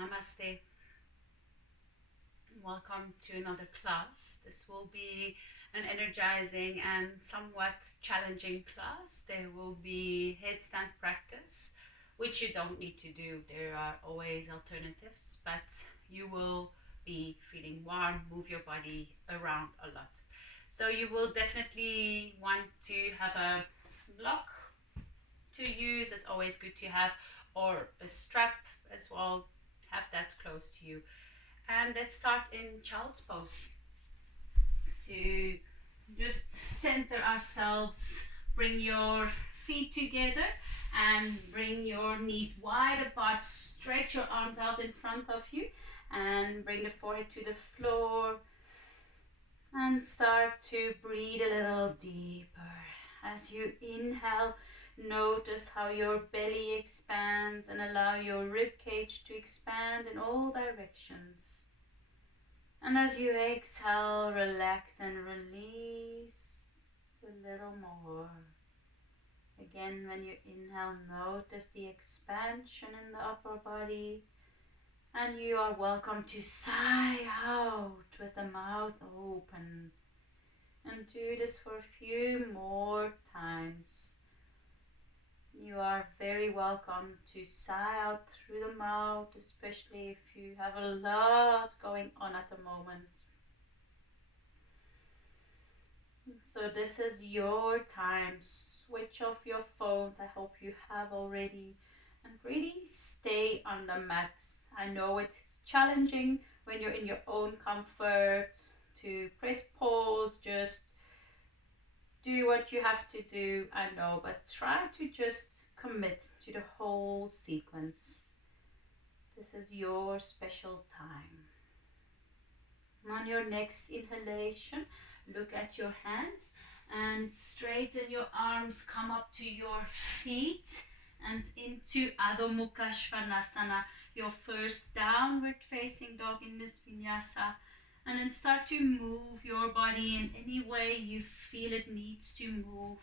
Namaste. Welcome to another class. This will be an energizing and somewhat challenging class. There will be headstand practice, which you don't need to do. There are always alternatives, but you will be feeling warm, move your body around a lot. So you will definitely want to have a block to use. It's always good to have, or a strap as well. Have that close to you. And let's start in child's pose to just center ourselves. Bring your feet together and bring your knees wide apart. Stretch your arms out in front of you and bring the forehead to the floor and start to breathe a little deeper. As you inhale, notice how your belly expands and allow your rib cage to expand in all directions. And as you exhale, relax and release a little more. Again, when you inhale, notice the expansion in the upper body. And you are welcome to sigh out with the mouth open. And do this for a few more times. You are very welcome to sigh out through the mouth, especially if you have a lot going on at the moment. So this is your time. Switch off your phones. I hope you have already. And really stay on the mat. I know it's challenging when you're in your own comfort to press pause, just do what you have to do, I know, but try to just commit to the whole sequence. This is your special time. On your next inhalation, look at your hands and straighten your arms, come up to your feet and into Adho Mukha Svanasana, your first downward facing dog in this Vinyasa. And then start to move your body in any way you feel it needs to move.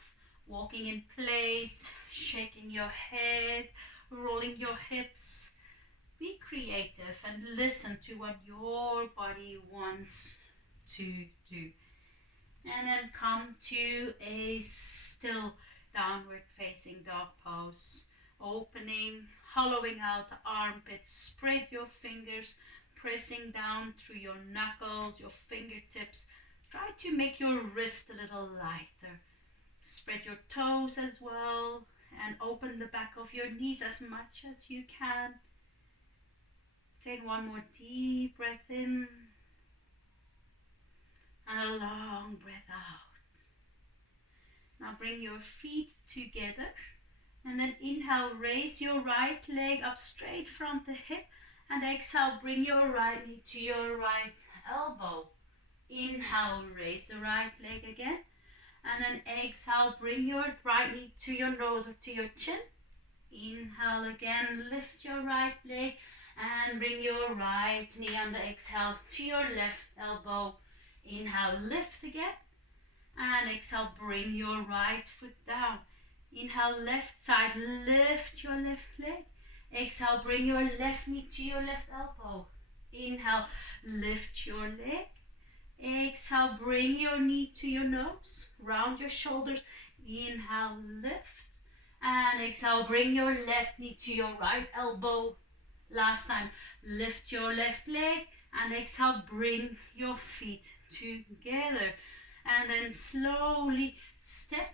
Walking in place, shaking your head, rolling your hips. Be creative and listen to what your body wants to do. And then come to a still downward facing dog pose. Opening, hollowing out the armpits, spread your fingers, pressing down through your knuckles, your fingertips. Try to make your wrist a little lighter. Spread your toes as well and open the back of your knees as much as you can. Take one more deep breath in and a long breath out. Now bring your feet together and then inhale, raise your right leg up straight from the hip. And exhale, bring your right knee to your right elbow. Inhale, raise the right leg again. And then exhale, bring your right knee to your nose or to your chin. Inhale again, lift your right leg and bring your right knee on the exhale to your left elbow. Inhale, lift again. And exhale, bring your right foot down. Inhale, left side, lift your left leg. Exhale, bring your left knee to your left elbow. Inhale, lift your leg. Exhale, bring your knee to your nose, round your shoulders. Inhale, lift. And exhale, bring your left knee to your right elbow. Last time, lift your left leg and exhale, bring your feet together. And then slowly step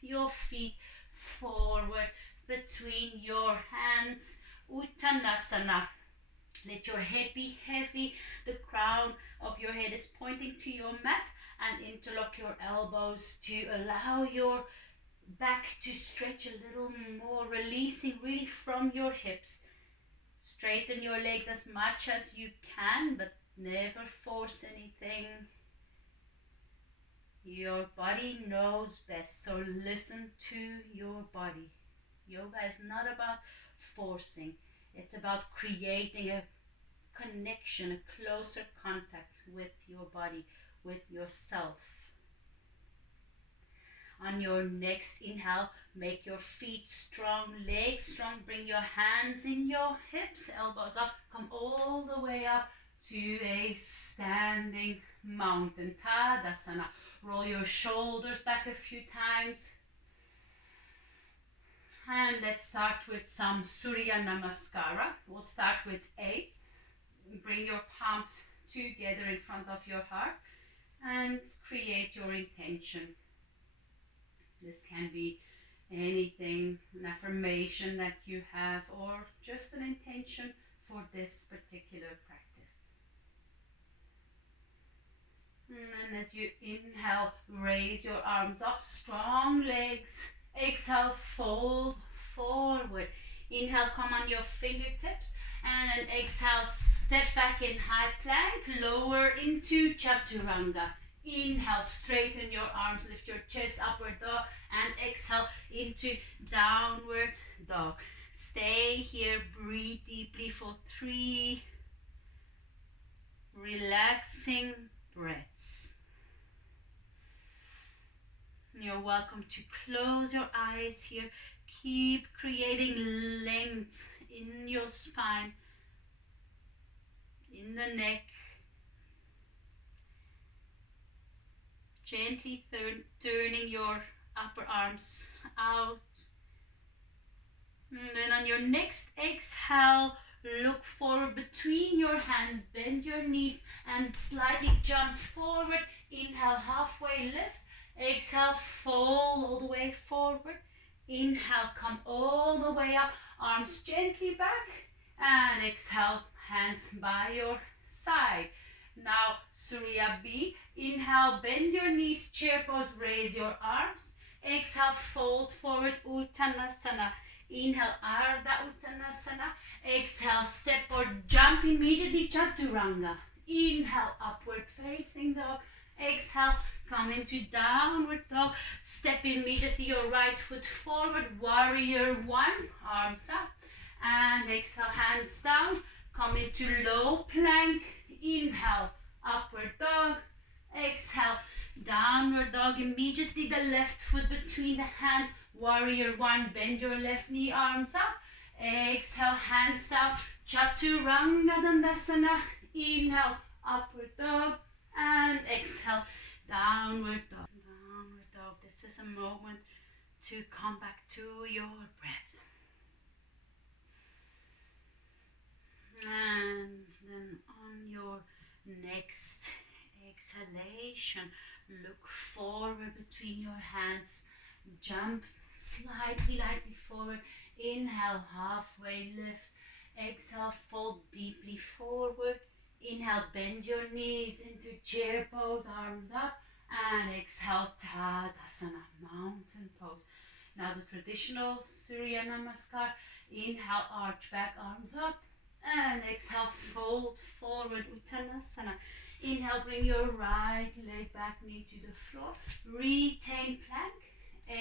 your feet forward between your hands, Uttanasana. Let your head be heavy, the crown of your head is pointing to your mat, and interlock your elbows to allow your back to stretch a little more, releasing really from your hips. Straighten your legs as much as you can, but never force anything. Your body knows best, so listen to your body. Yoga is not about forcing. It's about creating a connection, a closer contact with your body, with yourself. On your next inhale, make your feet strong, legs strong. Bring your hands in your hips, elbows up. Come all the way up to a standing mountain Tadasana. Roll your shoulders back a few times. And let's start with some Surya Namaskara. We'll start with A. Bring your palms together in front of your heart and create your intention. This can be anything, an affirmation that you have, or just an intention for this particular practice. And as you inhale, raise your arms up, strong legs. Exhale, fold forward. Inhale, come on your fingertips. And then exhale, step back in high plank, lower into chaturanga. Inhale, straighten your arms, lift your chest, upward dog, and exhale into downward dog. Stay here, breathe deeply for 3 relaxing breaths. You're welcome to close your eyes here. Keep creating length in your spine, in the neck. Gently turning your upper arms out. And then on your next exhale, look forward between your hands, bend your knees and slightly jump forward. Inhale, halfway lift. Exhale, fold all the way forward. Inhale, come all the way up, arms gently back. And exhale, hands by your side. Now, Surya B. Inhale, bend your knees, chair pose, raise your arms. Exhale, fold forward, Uttanasana. Inhale, Ardha Uttanasana. Exhale, step or jump immediately, Chaturanga. Inhale, upward facing dog. Exhale, come into downward dog. Step immediately your right foot forward, warrior one, arms up. And exhale, hands down. Come into low plank. Inhale, upward dog. Exhale, downward dog. Immediately the left foot between the hands. Warrior one, bend your left knee, arms up. Exhale, hands down. Chaturanga Dandasana. Inhale, upward dog. And exhale, downward dog. Downward dog. This is a moment to come back to your breath. And then on your next exhalation, look forward between your hands. Jump slightly, lightly forward. Inhale, halfway lift. Exhale, fold deeply forward. Inhale, bend your knees into chair pose, arms up. And exhale, Tadasana, mountain pose. Now the traditional Surya Namaskar. Inhale, arch back, arms up. And exhale, fold forward, Uttanasana. Inhale, bring your right leg back, knee to the floor. Retain plank.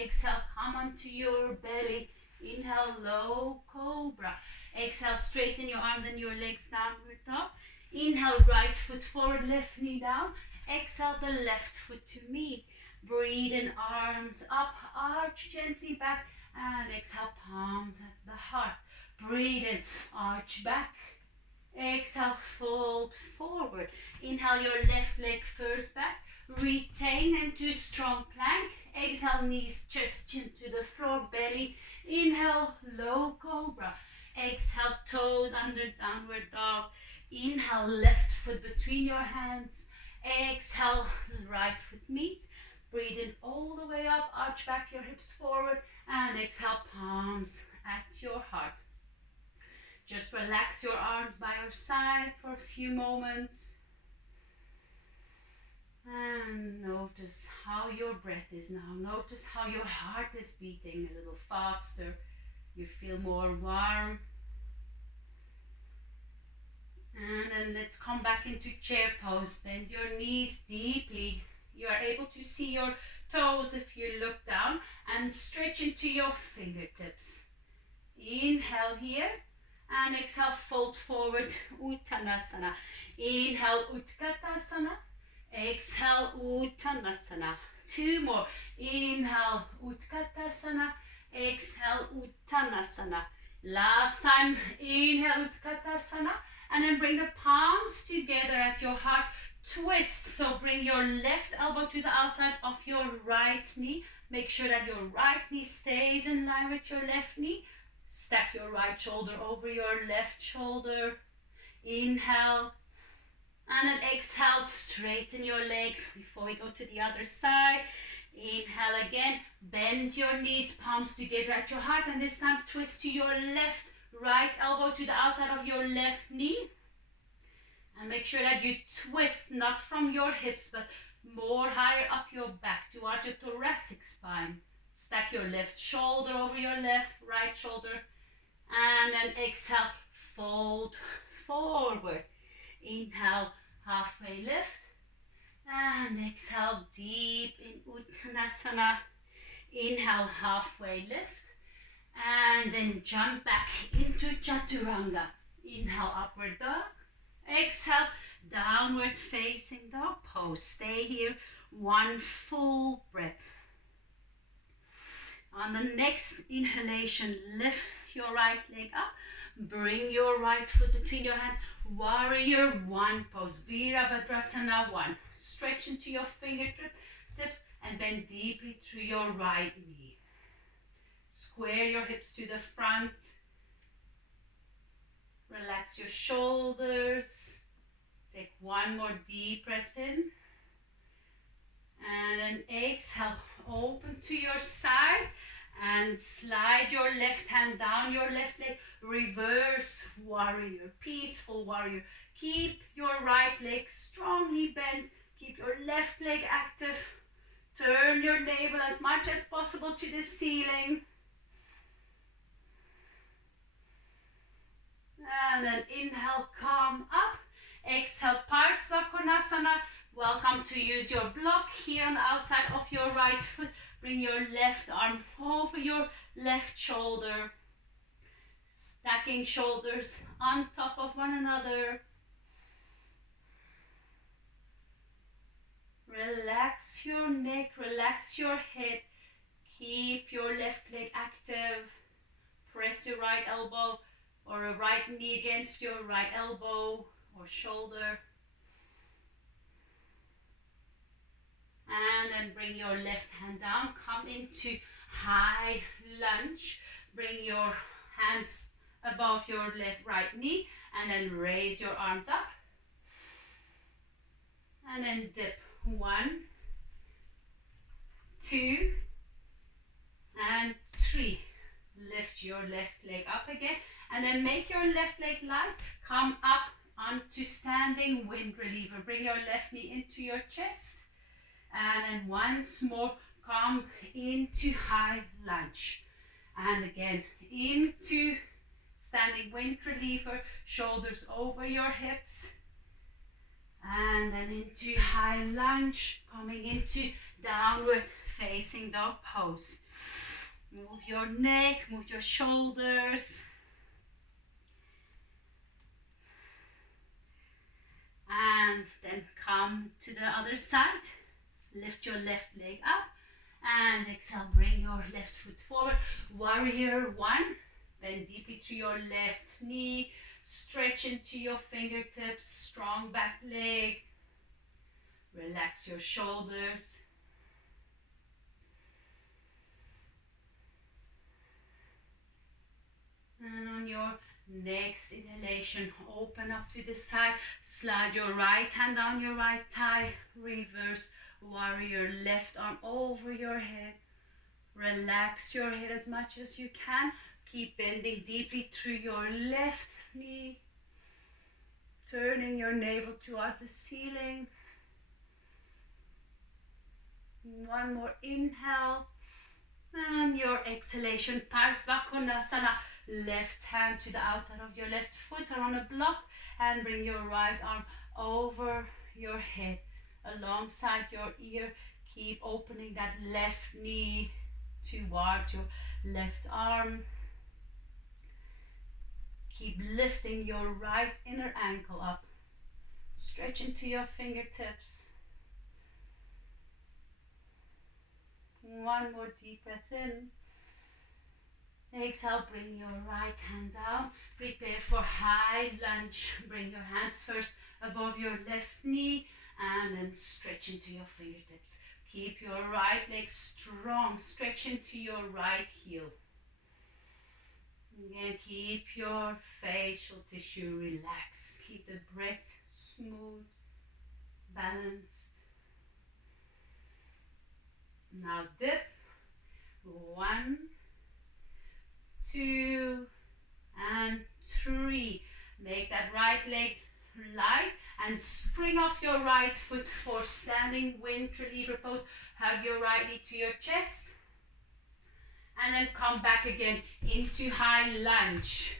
Exhale, come onto your belly. Inhale, low cobra. Exhale, straighten your arms and your legs downward dog. Inhale, right foot forward, left knee down. Exhale, the left foot to meet. Breathe in, arms up, arch gently back. And exhale, palms at the heart. Breathe in, arch back. Exhale, fold forward. Inhale, your left leg first back. Retain into strong plank. Exhale, knees, chest, chin to the floor, belly. Inhale, low cobra. Exhale, toes under downward dog. Inhale, left foot between your hands. Exhale, right foot meets. Breathe in all the way up, arch back your hips forward. And exhale, palms at your heart. Just relax your arms by your side for a few moments. And notice how your breath is now. Notice how your heart is beating a little faster. You feel more warm. And then let's come back into chair pose. Bend your knees deeply. You are able to see your toes if you look down. And stretch into your fingertips. Inhale here. And exhale, fold forward, Uttanasana. Inhale, Utkatasana. Exhale, Uttanasana. 2 more. Inhale, Utkatasana. Exhale, Uttanasana. Last time, inhale, Utkatasana. And then bring the palms together at your heart. Twist. So bring your left elbow to the outside of your right knee. Make sure that your right knee stays in line with your left knee. Stack your right shoulder over your left shoulder. Inhale. And then exhale, straighten your legs before we go to the other side. Inhale again, bend your knees, palms together at your heart, and this time twist to your left, right elbow to the outside of your left knee. And make sure that you twist not from your hips, but more higher up your back towards your thoracic spine. Stack your left shoulder over your right shoulder. And then exhale, fold forward. Inhale, halfway lift. And exhale, deep in Uttanasana. Inhale, halfway lift. And then jump back into Chaturanga. Inhale, upward dog. Exhale, downward facing dog pose. Stay here, one full breath. On the next inhalation, lift your right leg up. Bring your right foot between your hands. Warrior one pose. Virabhadrasana one. Stretch into your fingertips and bend deeply through your right knee. Square your hips to the front. Relax your shoulders. Take one more deep breath in. And then exhale. Open to your side. And slide your left hand down your left leg. Reverse warrior. Peaceful warrior. Keep your right leg strongly bent. Keep your left leg active. Turn your navel as much as possible to the ceiling. And then inhale, come up. Exhale, Parsvakonasana. Welcome to use your block here on the outside of your right foot. Bring your left arm over your left shoulder. Stacking shoulders on top of one another. Relax your neck, relax your head. Keep your left leg active. Press your right elbow or a right knee against your right elbow or shoulder. And then bring your left hand down. Come into high lunge. Bring your hands above your right knee. And then raise your arms up. And then dip. 1, 2, and 3. Lift your left leg up again. And then make your left leg light. Come up onto standing wind reliever. Bring your left knee into your chest. And then once more, come into high lunge. And again, into standing wind reliever, shoulders over your hips. And then into high lunge, coming into downward facing dog pose. Move your neck, move your shoulders. And then come to the other side. Lift your left leg up and exhale, bring your left foot forward. Warrior one, bend deeply to your left knee, stretch into your fingertips, strong back leg. Relax your shoulders. And on your next inhalation, open up to the side, slide your right hand down your right thigh, reverse warrior, left arm over your head. Relax your head as much as you can. Keep bending deeply through your left knee. Turning your navel towards the ceiling. One more inhale. And your exhalation, Parsvakonasana. Left hand to the outside of your left foot or on a block. And bring your right arm over your head. Alongside your ear, keep opening that left knee towards your left arm. Keep lifting your right inner ankle up. Stretch into your fingertips. One more deep breath in. Exhale, bring your right hand down. Prepare for high lunge. Bring your hands first above your left knee and then stretch into your fingertips. Keep your right leg strong. Stretch into your right heel. Again, keep your facial tissue relaxed. Keep the breath smooth, balanced. Now dip. 1, 2, and 3. Make that right leg light and spring off your right foot for standing wind reliever pose. Hug your right knee to your chest. And then come back again into high lunge.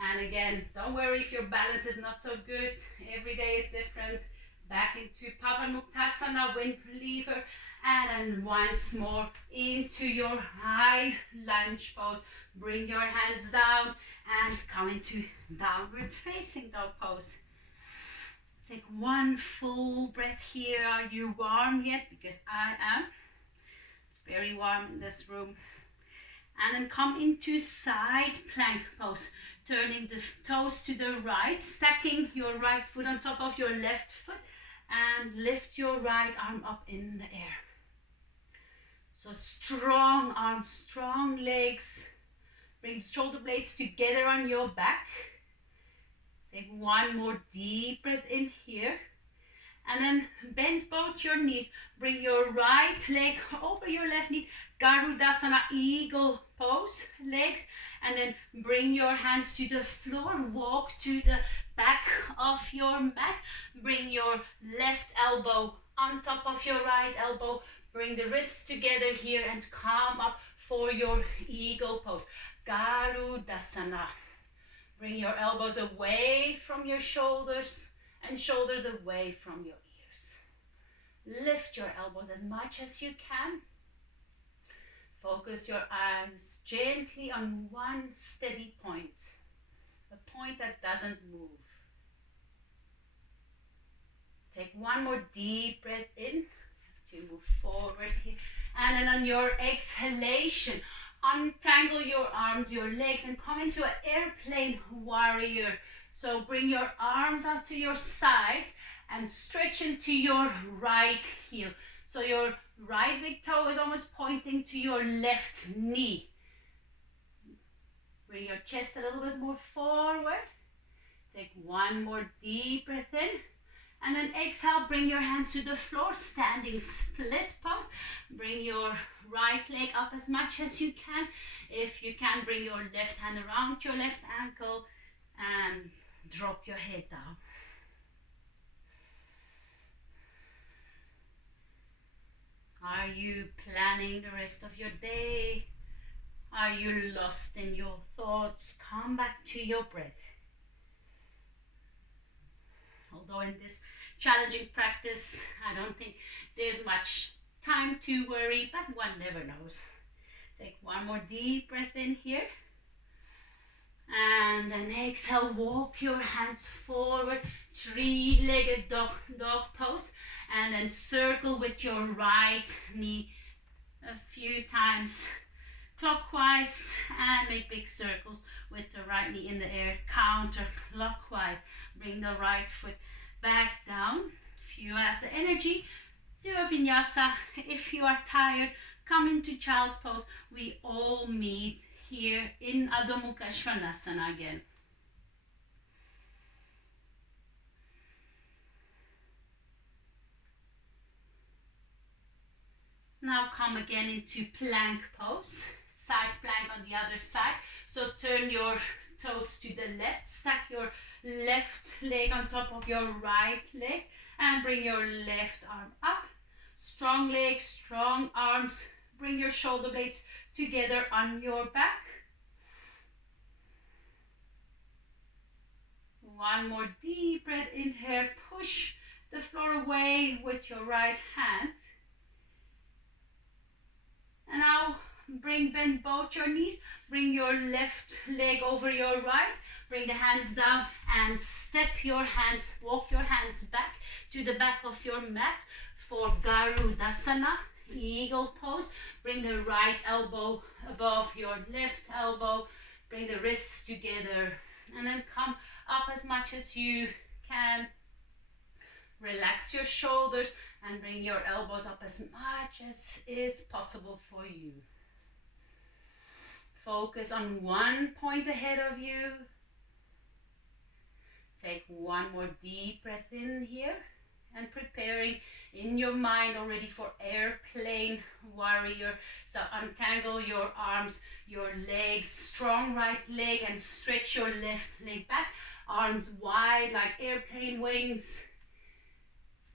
And again, don't worry if your balance is not so good. Every day is different. Back into Pavanmuktasana, wind reliever. And then once more into your high lunge pose. Bring your hands down and come into downward facing dog pose. Take one full breath here. Are you warm yet? Because I am. It's very warm in this room. And then come into side plank pose. Turning the toes to the right, stacking your right foot on top of your left foot and lift your right arm up in the air. So strong arms, strong legs. Bring the shoulder blades together on your back. Take one more deep breath in here. And then bend both your knees. Bring your right leg over your left knee. Garudasana, eagle pose, legs. And then bring your hands to the floor. Walk to the back of your mat. Bring your left elbow on top of your right elbow. Bring the wrists together here and come up for your eagle pose. Garudasana. Bring your elbows away from your shoulders and shoulders away from your ears. Lift your elbows as much as you can. Focus your eyes gently on one steady point, a point that doesn't move. Take one more deep breath in to move forward here. And then on your exhalation, untangle your arms, your legs, and come into an airplane warrior. So bring your arms out to your sides and stretch into your right heel. So your right big toe is almost pointing to your left knee. Bring your chest a little bit more forward. Take one more deep breath in. And then exhale, bring your hands to the floor, standing split pose. Bring your right leg up as much as you can. If you can, bring your left hand around your left ankle and drop your head down. Are you planning the rest of your day? Are you lost in your thoughts? Come back to your breath. Although in this challenging practice, I don't think there's much time to worry, but one never knows. Take one more deep breath in here. And then exhale, walk your hands forward, three-legged dog pose. And then circle with your right knee a few times clockwise and make big circles with the right knee in the air, counterclockwise. Bring the right foot back down. If you have the energy, do a vinyasa. If you are tired, come into child pose. We all meet here in Adho Mukha Svanasana again. Now come again into plank pose. Side plank on the other side. So turn your toes to the left. Stack your left leg on top of your right leg. And bring your left arm up. Strong legs, strong arms. Bring your shoulder blades together on your back. One more deep breath in here. Push the floor away with your right hand. And now bend both your knees. Bring your left leg over your right. Bring the hands down and step your hands, walk your hands back to the back of your mat for Garudasana, eagle pose. Bring the right elbow above your left elbow. Bring the wrists together and then come up as much as you can. Relax your shoulders and bring your elbows up as much as is possible for you. Focus on one point ahead of you. Take one more deep breath in here and preparing in your mind already for airplane warrior. So untangle your arms, your legs, strong right leg, and stretch your left leg back. Arms wide like airplane wings.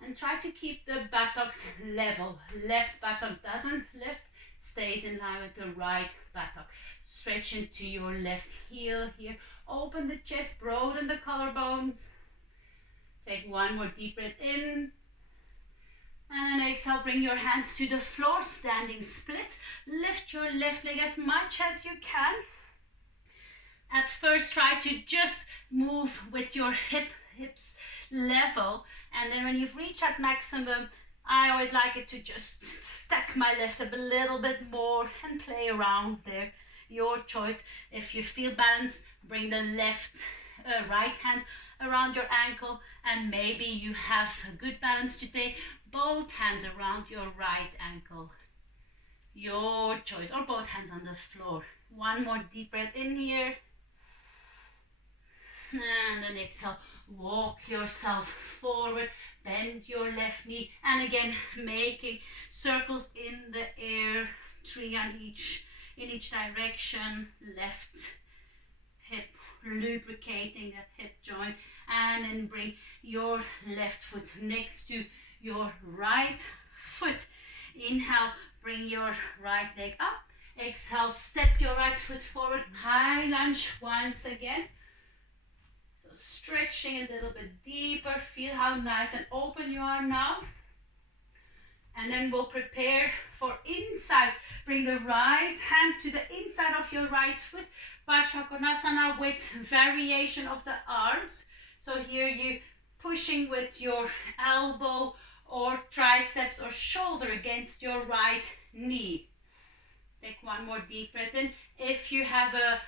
And try to keep the buttocks level. Left buttock doesn't lift, stays in line with the right buttock. Stretch into your left heel here. Open the chest, broaden the collarbones. Take one more deep breath in. And then exhale, bring your hands to the floor, standing split. Lift your left leg as much as you can. At first, try to just move with your hips level. And then when you've reached that maximum, I always like it to just stack my left hip a little bit more and play around there. Your choice. If you feel balanced, bring the right hand around your ankle, and maybe you have a good balance today, both hands around your right ankle. Your choice, or both hands on the floor. One more deep breath in here. And then exhale, walk yourself forward, bend your left knee, and again making circles in the air, three on in each direction. Left hip, lubricating that hip joint, and then bring your left foot next to your right foot. Inhale, bring your right leg up. Exhale, step your right foot forward, high lunge once again. So stretching a little bit deeper. Feel how nice and open you are now. And then we'll prepare for inside. Bring the right hand to the inside of your right foot. Parsvakonasana with variation of the arms. So here you pushing with your elbow or triceps or shoulder against your right knee. Take one more deep breath in. If you have a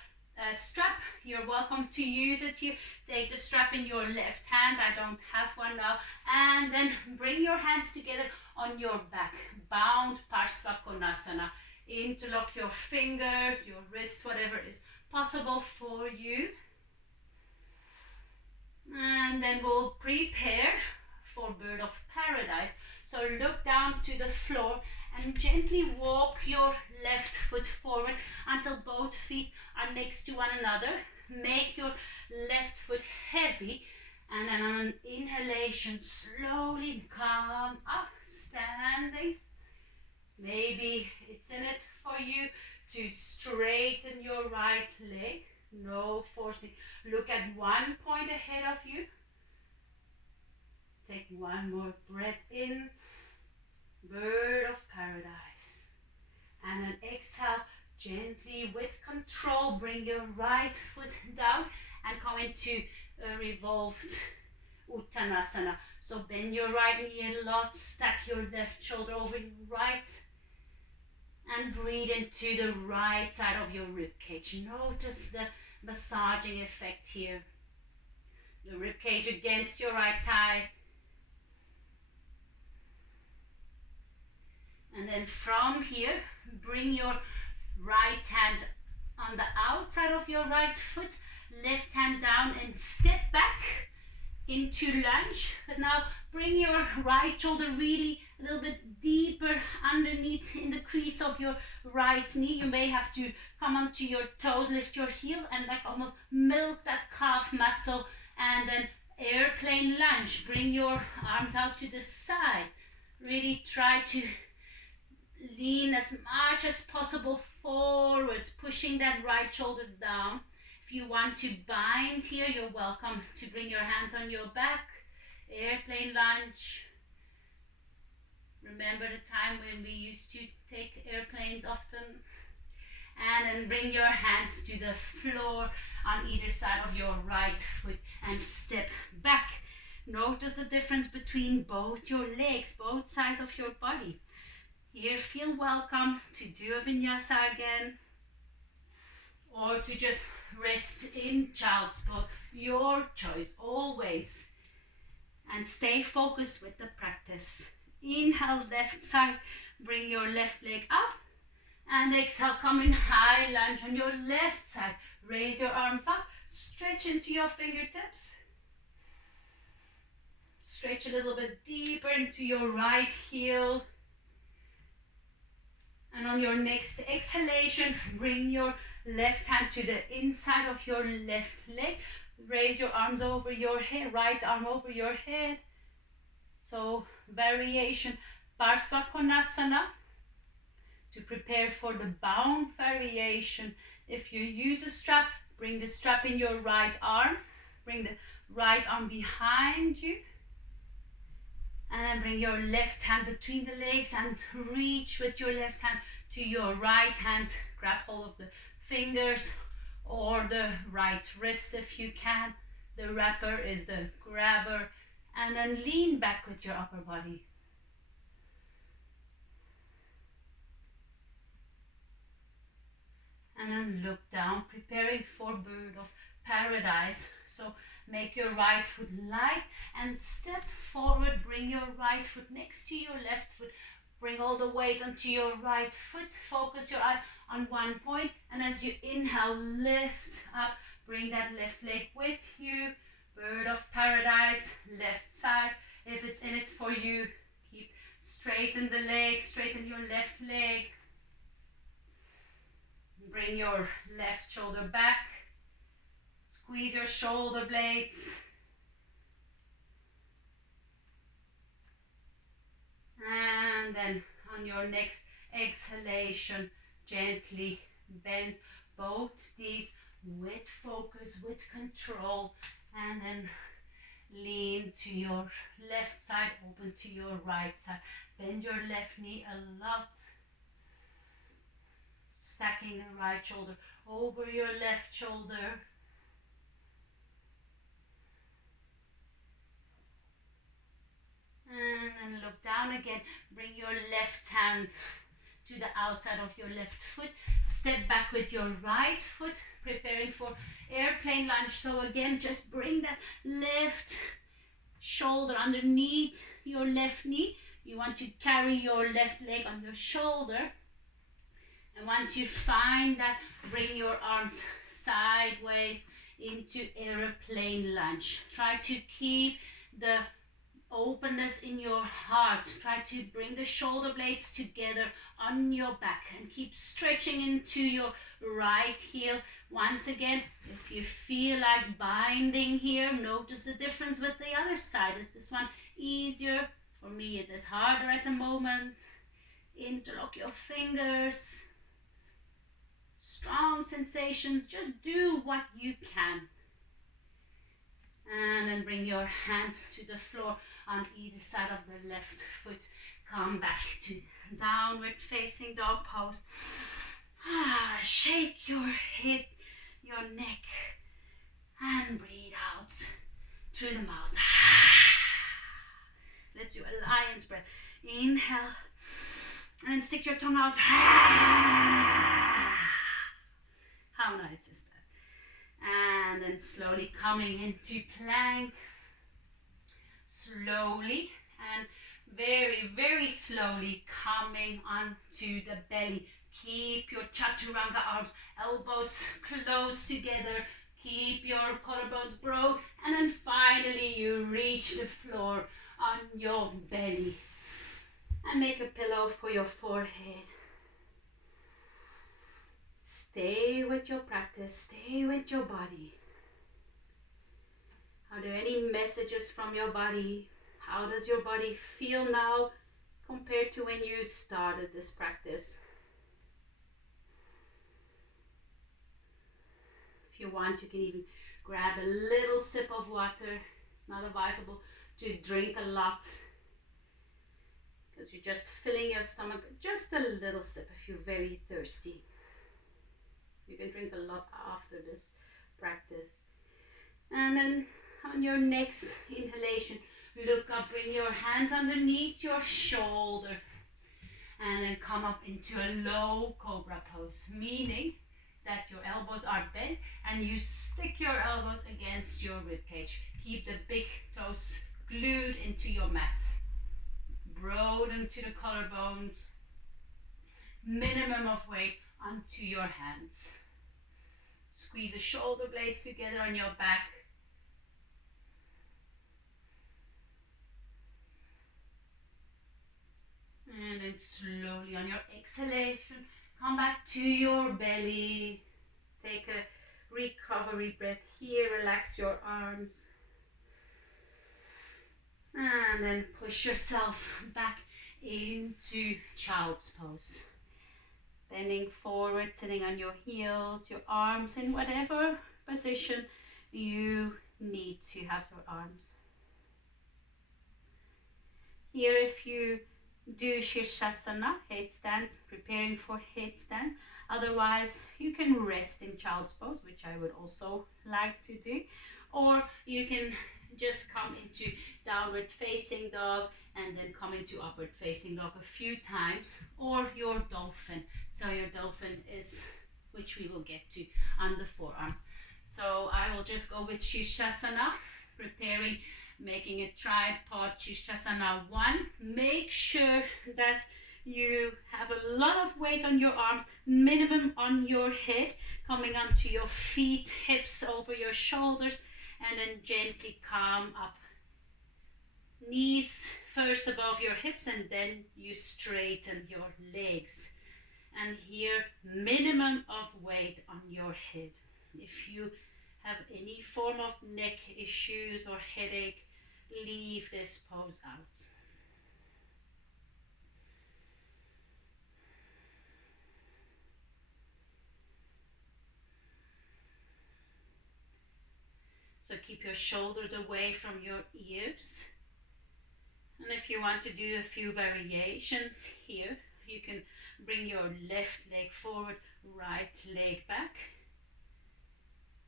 strap, you're welcome to use it here. Take the strap in your left hand. I don't have one now. And then bring your hands together on your back. Bound Parsvakonasana. Interlock your fingers, your wrists, whatever is possible for you. And then we'll prepare for Bird of Paradise. So look down to the floor and gently walk your left foot forward until both feet are next to one another. Make your left foot heavy, and then on an inhalation, slowly come up, standing. Maybe it's in it for you to straighten your right leg. No forcing. Look at one point ahead of you. Take one more breath in. Bird of Paradise. And then exhale, gently with control, bring your right foot down and come into a revolved Uttanasana. So bend your right knee a lot, stack your left shoulder over your right, and breathe into the right side of your rib cage. Notice the massaging effect here. The rib cage against your right thigh. And then from here, bring your right hand on the outside of your right foot, left hand down and step back into lunge. But now bring your right shoulder really a little bit deeper underneath in the crease of your right knee. You may have to come onto your toes, lift your heel and like almost milk that calf muscle, and then airplane lunge. Bring your arms out to the side. Really try to lean as much as possible forward, pushing that right shoulder down. If you want to bind here, you're welcome to bring your hands on your back. Airplane lunge. Remember the time when we used to take airplanes often. And then bring your hands to the floor on either side of your right foot and step back. Notice the difference between both your legs, both sides of your body. Here, feel welcome to do a vinyasa again, or to just rest in child's pose. Your choice, always. And stay focused with the practice. Inhale, left side, bring your left leg up. And exhale, come in high lunge on your left side. Raise your arms up, stretch into your fingertips. Stretch a little bit deeper into your right heel. And on your next exhalation, bring your left hand to the inside of your left leg. Raise your arms over your head, right arm over your head. So, variation Parsvakonasana. To prepare for the bound variation, if you use a strap, bring the strap in your right arm. Bring the right arm behind you. And then bring your left hand between the legs and reach with your left hand to your right hand. Grab hold of the fingers or the right wrist if you can. The wrapper is the grabber. And then lean back with your upper body. And then look down, preparing for bird of paradise. So make your right foot light and step forward. Bring your right foot next to your left foot. Bring all the weight onto your right foot. Focus your eye on one point. And as you inhale, lift up. Bring that left leg with you. Bird of paradise, left side. If it's in it for you, keep straighten the leg, straighten your left leg. Bring your left shoulder back. Squeeze your shoulder blades. And then on your next exhalation, gently bend both knees with focus, with control. And then lean to your left side, open to your right side. Bend your left knee a lot. Stacking the right shoulder over your left shoulder. And then look down again. Bring your left hand to the outside of your left foot. Step back with your right foot, preparing for airplane lunge. So again, just bring that left shoulder underneath your left knee. You want to carry your left leg on your shoulder. And once you find that, bring your arms sideways into airplane lunge. Try to keep the openness in your heart. Try to bring the shoulder blades together on your back and keep stretching into your right heel. Once again, if you feel like binding here, notice the difference with the other side. Is this one easier? For me, it is harder at the moment. Interlock your fingers. Strong sensations, just do what you can. And then bring your hands to the floor on either side of the left foot. Come back to downward facing dog pose. Shake your head, your neck, and breathe out through the mouth. Let's do a lion's breath. Inhale, and stick your tongue out. How nice is that? And then slowly coming into plank. Slowly and very, very slowly coming onto the belly. Keep your chaturanga arms, elbows close together. Keep your collarbones broad. And then finally you reach the floor on your belly. And make a pillow for your forehead. Stay with your practice, stay with your body. Are there any messages from your body? How does your body feel now compared to when you started this practice? If you want, you can even grab a little sip of water. It's not advisable to drink a lot because you're just filling your stomach. Just a little sip if you're very thirsty. You can drink a lot after this practice. And then on your next inhalation, look up, bring your hands underneath your shoulder. and then come up into a low cobra pose, meaning that your elbows are bent and you stick your elbows against your rib cage. Keep the big toes glued into your mat. Broaden to the collarbones. Minimum of weight onto your hands. Squeeze the shoulder blades together on your back. And then slowly on your exhalation, come back to your belly. Take a recovery breath here. Relax your arms. And then push yourself back into child's pose. Bending forward, sitting on your heels, your arms in whatever position you need to have your arms. Here, if you do Shirshasana, headstand, preparing for headstand. Otherwise, you can rest in child's pose, which I would also like to do. Or you can just come into downward facing dog and then come into upward facing dog a few times. Or your dolphin. So your dolphin is, which we will get to, on the forearms. So I will just go with Shirshasana, preparing, making a tripod Shirshasana 1. Make sure that you have a lot of weight on your arms, minimum on your head, coming onto your feet, hips over your shoulders, and then gently come up. Knees first above your hips, and then you straighten your legs. And here, minimum of weight on your head. If you have any form of neck issues or headache, leave this pose out. So keep your shoulders away from your ears. And if you want to do a few variations here, you can bring your left leg forward, right leg back.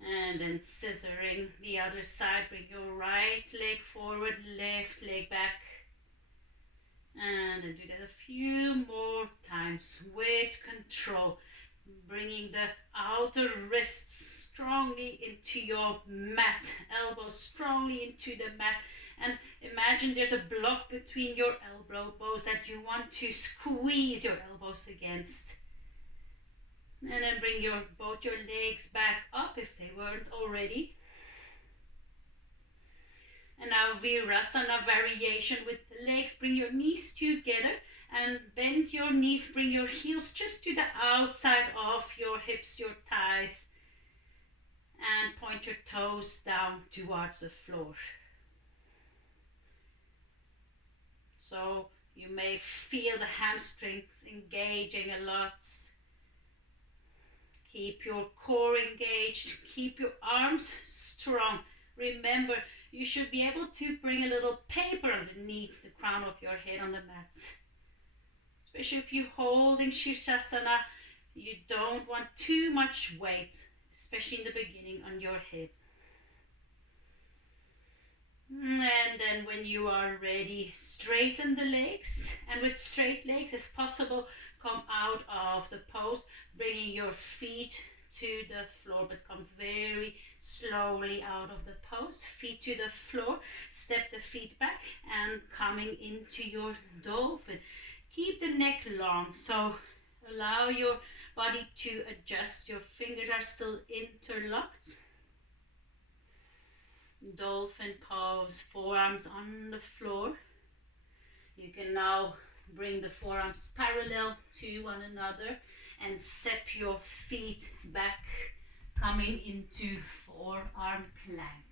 And then scissoring the other side, bring your right leg forward, left leg back. And then do that a few more times with control. Bringing the outer wrists strongly into your mat, elbows strongly into the mat. And imagine there's a block between your elbows that you want to squeeze your elbows against. And then bring both your legs back up if they weren't already. And now Virasana variation with the legs. Bring your knees together and bend your knees. Bring your heels just to the outside of your hips, your thighs. And point your toes down towards the floor. So you may feel the hamstrings engaging a lot. Keep your core engaged. Keep your arms strong. Remember, you should be able to bring a little paper underneath the crown of your head on the mat. Especially if you're holding Shirshasana, you don't want too much weight, especially in the beginning, on your head. And then when you are ready, straighten the legs. And with straight legs, if possible, come out of the pose, bringing your feet to the floor, but come very slowly out of the pose. Feet to the floor, step the feet back, and coming into your dolphin. Keep the neck long, so allow your body to adjust. Your fingers are still interlocked. Dolphin pose, forearms on the floor. You can now bring the forearms parallel to one another and step your feet back, coming into forearm plank.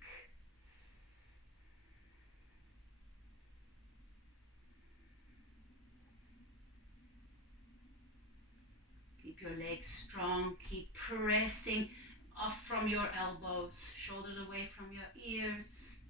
Keep your legs strong, keep pressing off from your elbows, shoulders away from your ears.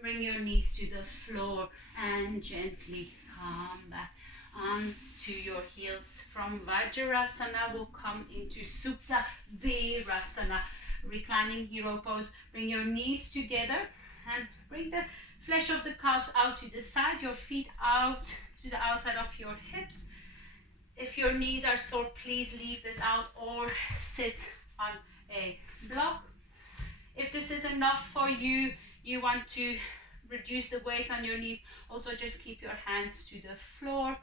Bring your knees to the floor and gently come back onto your heels. From Vajrasana, we'll come into Supta Virasana, reclining hero pose. Bring your knees together and bring the flesh of the calves out to the side, your feet out to the outside of your hips. If your knees are sore, please leave this out or sit on a block. If this is enough for you, you want to reduce the weight on your knees, also just keep your hands to the floor.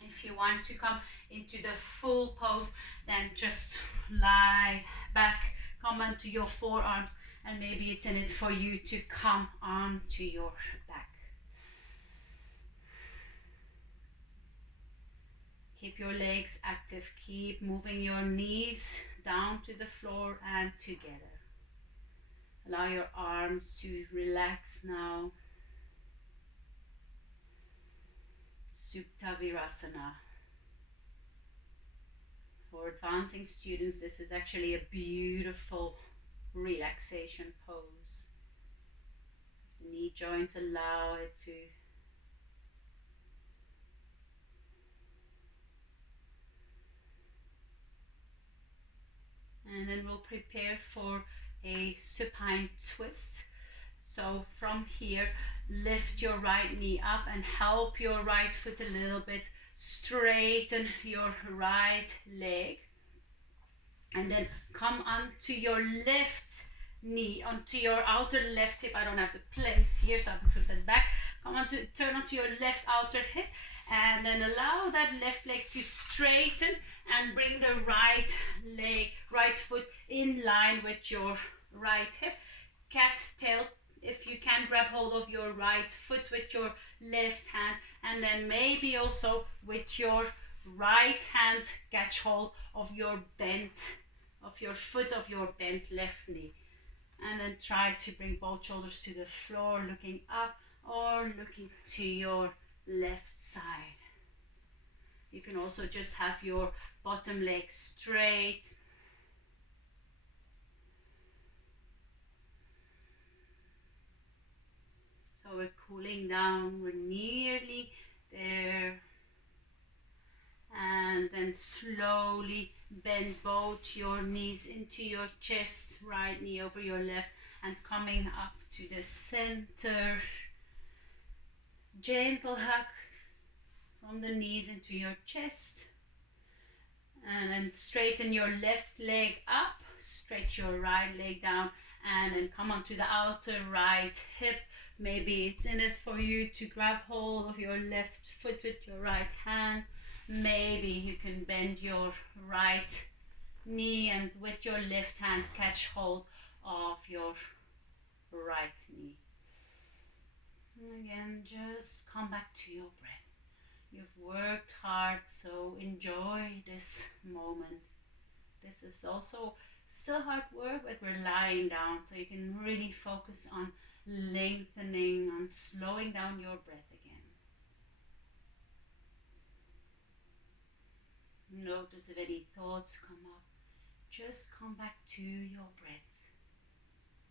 If you want to come into the full pose, then just lie back, come onto your forearms, and maybe it's in it for you to come onto your back. Keep your legs active, keep moving your knees down to the floor and together. Allow your arms to relax now. Supta Virasana. For advancing students, this is actually a beautiful relaxation pose. The knee joints allow it to. And then we'll prepare for a supine twist. So from here, lift your right knee up and help your right foot a little bit. Straighten your right leg. And then come onto your left knee, onto your outer left hip. I don't have the place here, so I can flip that back. Turn onto your left outer hip. And then allow that left leg to straighten and bring the right foot in line with your right hip. Cat's tail, if you can, grab hold of your right foot with your left hand, and then maybe also with your right hand catch hold of your bent, of your foot of your bent left knee. And then try to bring both shoulders to the floor, looking up or looking to your left side. You can also just have your bottom leg straight. So we're cooling down, we're nearly there. And then slowly bend both your knees into your chest, right knee over your left, and coming up to the center. Gentle hug from the knees into your chest. And then straighten your left leg up, stretch your right leg down, and then come onto the outer right hip. Maybe it's in it for you to grab hold of your left foot with your right hand. Maybe you can bend your right knee and with your left hand catch hold of your right knee. And again, just come back to your breath. You've worked hard, so enjoy this moment. This is also still hard work, but we're lying down, so you can really focus on lengthening, on slowing down your breath again. Notice if any thoughts come up. Just come back to your breath.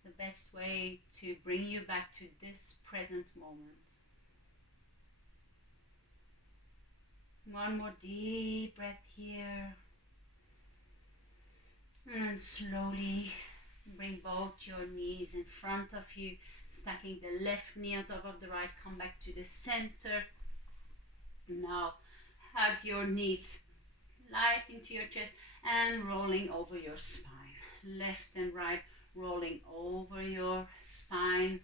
The best way to bring you back to this present moment. One more deep breath here. And then slowly bring both your knees in front of you, stacking the left knee on top of the right. Come back to the center. Now hug your knees light into your chest and rolling over your spine. Left and right rolling over your spine.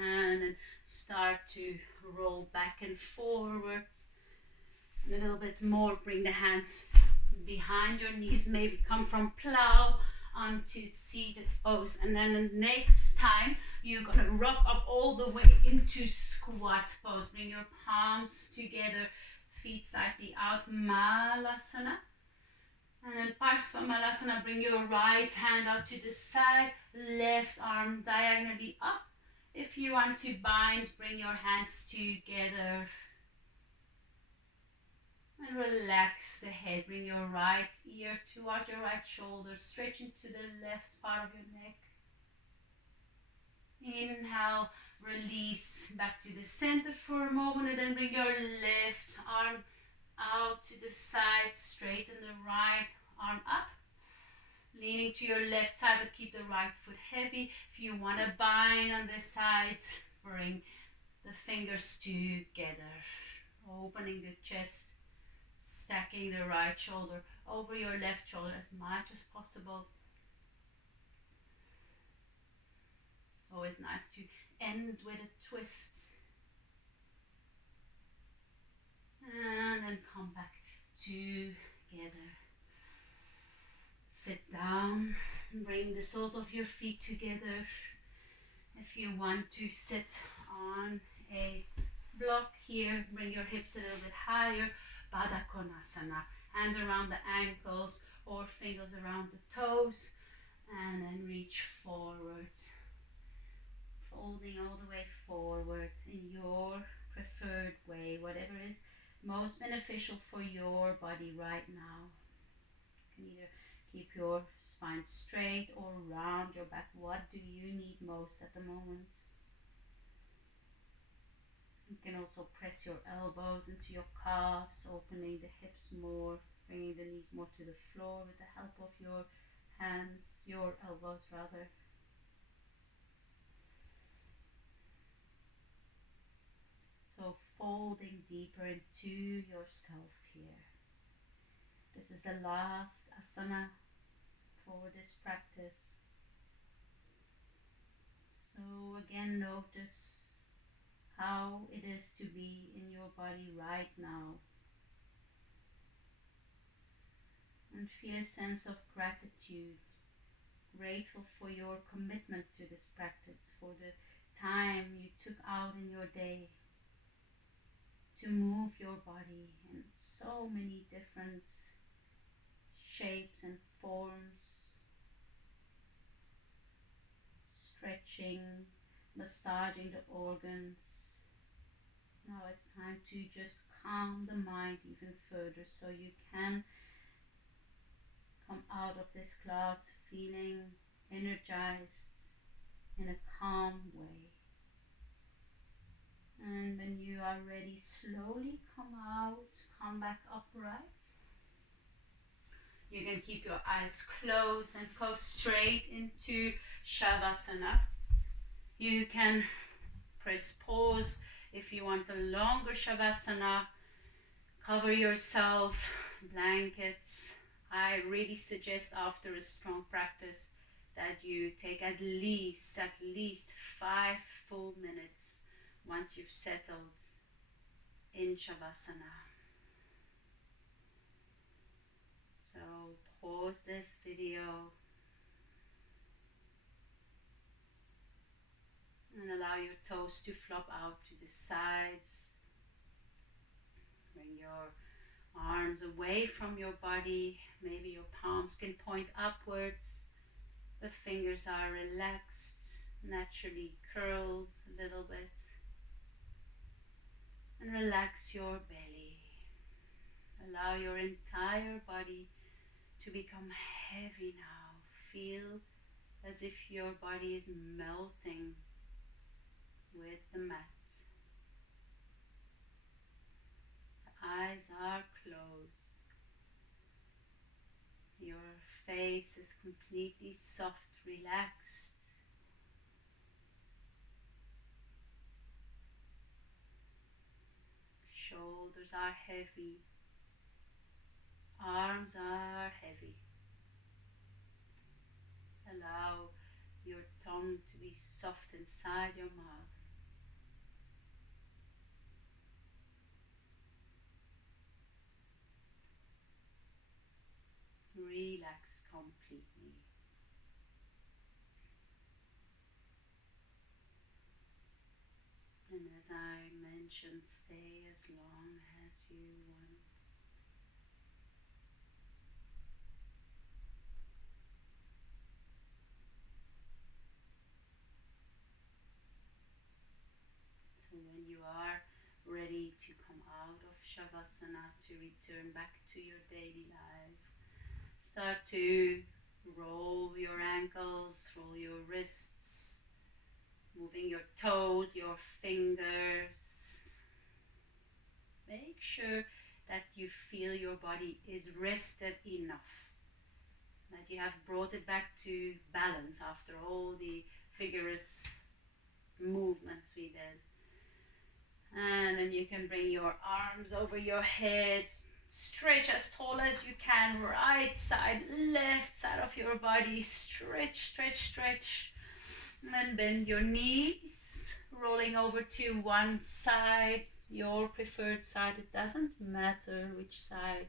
And then start to roll back and forwards. And a little bit more, bring the hands behind your knees, maybe come from plow onto seated pose. And then the next time you're gonna rock up all the way into squat pose. Bring your palms together, feet slightly out, Malasana. And then Parsvamalasana, bring your right hand out to the side, left arm diagonally up. If you want to bind, bring your hands together. And relax the head. Bring your right ear towards your right shoulder. Stretch into the left part of your neck. Inhale, release back to the center for a moment, and then bring your left arm out to the side. Straighten the right arm up. Leaning to your left side, but keep the right foot heavy. If you want to bind on this side, bring the fingers together. Opening the chest, stacking the right shoulder over your left shoulder as much as possible. Always nice to end with a twist. And then come back together. Sit down, bring the soles of your feet together. If you want to sit on a block here, bring your hips a little bit higher. Baddha Konasana. Hands around the ankles or fingers around the toes. And then reach forward. Folding all the way forward in your preferred way, whatever is most beneficial for your body right now. You can either keep your spine straight or round your back. What do you need most at the moment? You can also press your elbows into your calves, opening the hips more, bringing the knees more to the floor with the help of your hands, your elbows rather. So folding deeper into yourself here. This is the last asana for this practice. So again, notice how it is to be in your body right now. And feel a sense of gratitude. Grateful for your commitment to this practice, for the time you took out in your day to move your body in so many different shapes and forms, stretching, massaging the organs. Now it's time to just calm the mind even further so you can come out of this class feeling energized in a calm way. And when you are ready, slowly come out, come back upright. You can keep your eyes closed and go straight into Shavasana. You can press pause if you want a longer Shavasana. Cover yourself, blankets. I really suggest after a strong practice that you take at least 5 full minutes once you've settled in Shavasana. So pause this video and allow your toes to flop out to the sides. Bring your arms away from your body. Maybe your palms can point upwards. The fingers are relaxed, naturally curled a little bit. And relax your belly. Allow your entire body to become heavy now. Feel as if your body is melting with the mat. The eyes are closed. Your face is completely soft, relaxed. Shoulders are heavy. Arms are heavy. Allow your tongue to be soft inside your mouth. Relax completely. And as I mentioned, stay as long as you want. So when you are ready to come out of Shavasana, to return back to your daily life, start to roll your ankles, roll your wrists, moving your toes, your fingers. Make sure that you feel your body is rested enough, that you have brought it back to balance after all the vigorous movements we did. And then you can bring your arms over your head. Stretch as tall as you can. Right side, left side of your body. Stretch, stretch, stretch. And then bend your knees, rolling over to one side, your preferred side. It doesn't matter which side.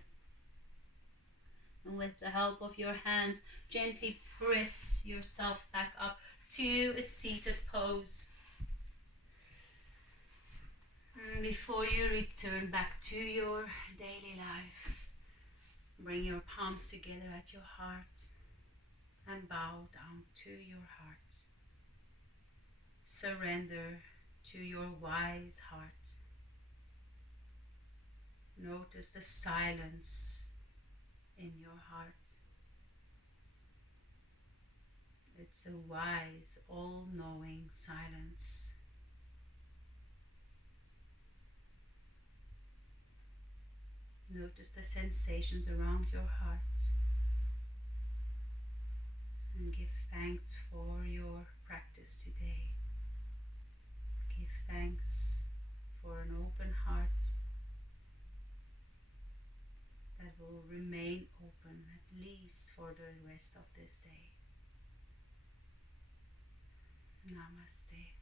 And with the help of your hands, gently press yourself back up to a seated pose. And before you return back to your daily life, bring your palms together at your heart and bow down to your heart. Surrender to your wise heart. Notice the silence in your heart. It's a wise, all-knowing silence. Notice the sensations around your heart and give thanks for your practice today. Give thanks for an open heart that will remain open at least for the rest of this day. Namaste.